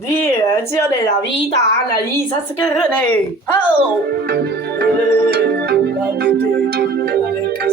Direzione la vita, Annalisa Scarone. Oh! La vita, la vecchia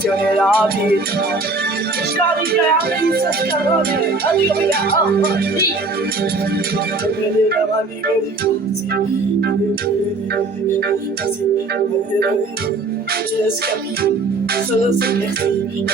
Direzione la vita. Scarica Annalisa Scarone. Addio, via. Oh, lì. Vede la manica di tutti. Je scappi. Solo se persi.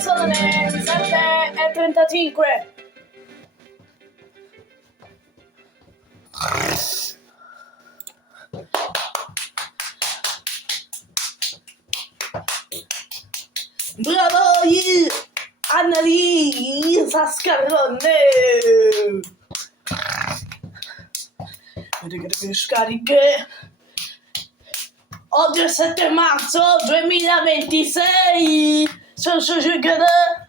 Sono le 7:35. Bravo, Annalisa Scarone. Scariche. Oggi è 7 marzo 2026. Sono Giugiugada.